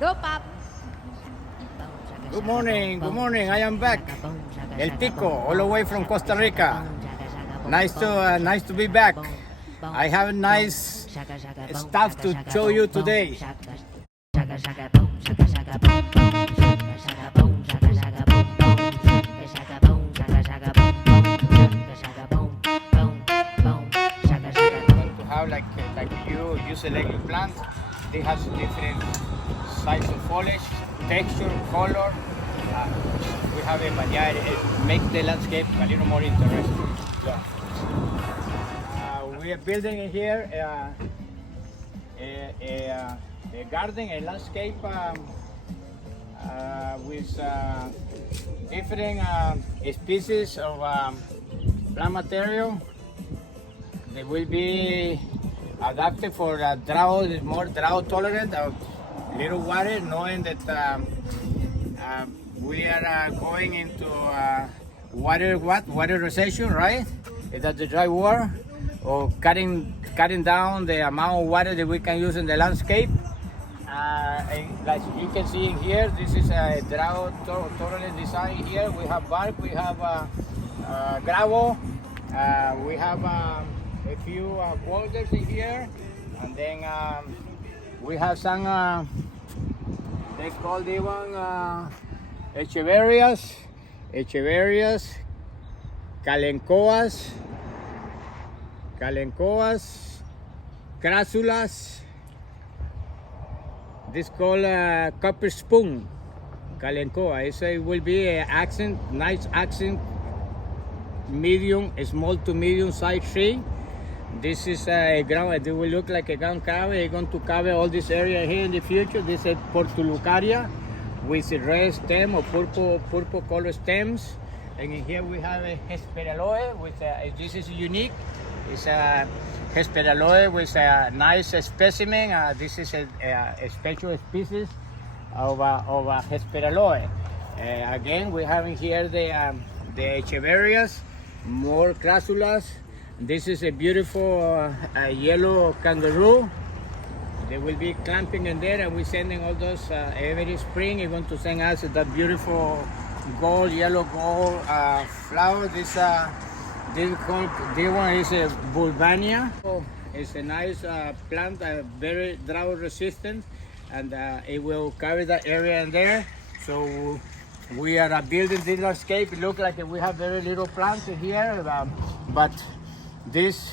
Go, Pop. Good morning, I am back. El Tico, all the way from Costa Rica. Nice to be back. I have nice stuff to show you today. To have like you select your plant, they have different size of foliage, texture, color. We have a variety. It makes the landscape a little more interesting. So, we are building in here a garden, a landscape with different species of plant material. They will be adapted for drought, more drought tolerant, little water, knowing that we are going into water recession, right? That's the dry water, or cutting down the amount of water that we can use in the landscape. And like you can see in here, this is a drought tolerant design. Here we have bark, we have gravel, we have a few boulders in here, and then we have some they call the one echeverias, calencoas, crasulas. This called copper spoon, calencoa. It will be an accent, nice accent, medium, small to medium size tree. This is a ground, it will look like a ground cover. It's going to cover all this area here in the future. This is Portulucaria with a red stem or purple color stems. And in here we have a Hesperaloe with this is unique. It's a Hesperaloe with a nice specimen. This is a special species of Hesperaloe. Again, we have in here the echeverias, more crasulas. This is a beautiful yellow kangaroo. They will be clamping in there, and we're sending all those every spring. You're going to send us that beautiful yellow gold flower. This one is a bulbania. It's a nice plant, very drought resistant, and it will cover that area in there. So we are building this landscape. It looks like we have very little plants in here, but this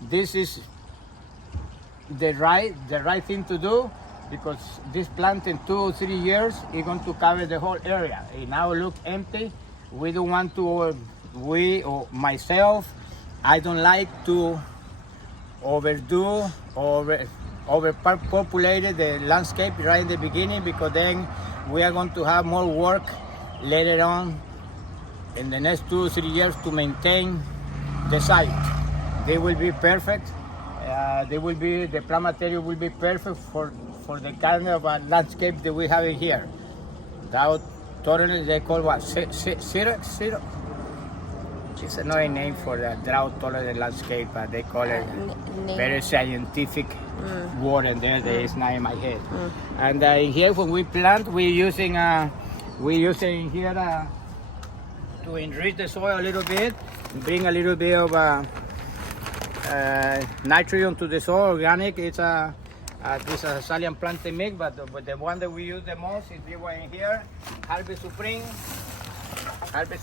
is the right thing to do, because this plant in 2 or 3 years is going to cover the whole area. It now looks empty. We don't want to, we or myself, I don't like to overdo or overpopulate the landscape right in the beginning, because then we are going to have more work later on in the next 2 or 3 years to maintain the site. They will be perfect. The plant material will be perfect for the kind of landscape that we have in here. Drought tolerant, they call what? Syrup? It's another name for the drought tolerant landscape. They call it very scientific word, and there is not in my head. And in here, when we plant, we're using here to enrich the soil a little bit, bring a little bit of nitrogen to the soil, organic. It's this is a Salian plant mix, but the one that we use the most is this one in here, Harvey Supreme. Harvey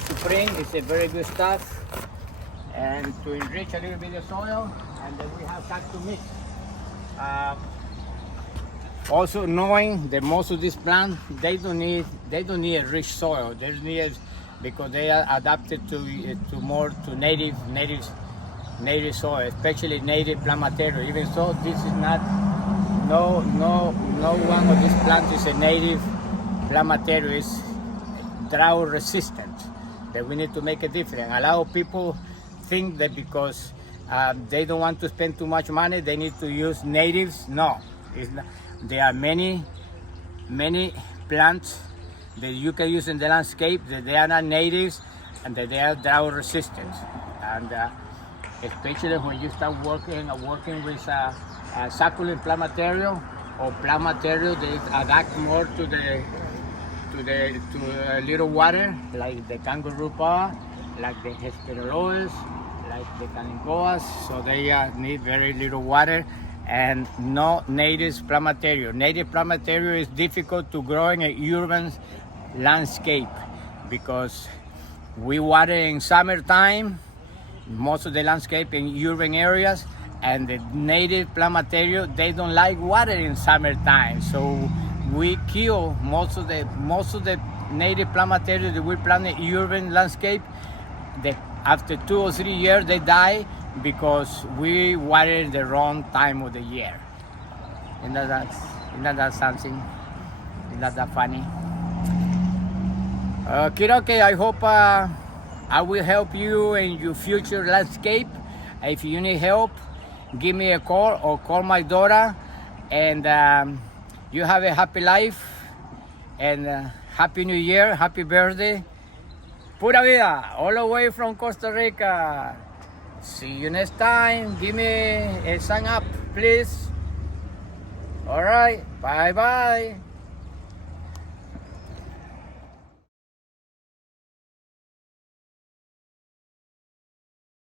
Supreme is a very good stuff, and to enrich a little bit the soil. And then we have cactus mix. Also knowing that most of these plants, they don't need a rich soil. They need, because they are adapted to native soil, especially native plant material. Even so, this is not, no one of these plants is a native plant material. It's drought resistant. That we need to make a difference. A lot of people think that because they don't want to spend too much money, they need to use natives. No, it's not. There are many plants that you can use in the landscape that they are not natives and that they are drought resistant. And especially when you start working with succulent plant material or plant material that adapt more to little water, like the kangaroo paw, like the hesperoloes, like the canincoas. So they need very little water and no native plant material. Native plant material is difficult to grow in an urban landscape because we water in summertime, most of the landscape in urban areas, and the native plant material, they don't like water in summertime. So we kill most of the native plant material that we plant in urban landscape. After 2 or 3 years, they die because we water the wrong time of the year. Isn't that something? Isn't that funny? Okay, I hope I will help you in your future landscape. If you need help, give me a call or call my daughter. And you have a happy life and happy New Year, happy birthday. Pura vida, all the way from Costa Rica. See you next time. Give me a sign up, please. All right, bye-bye.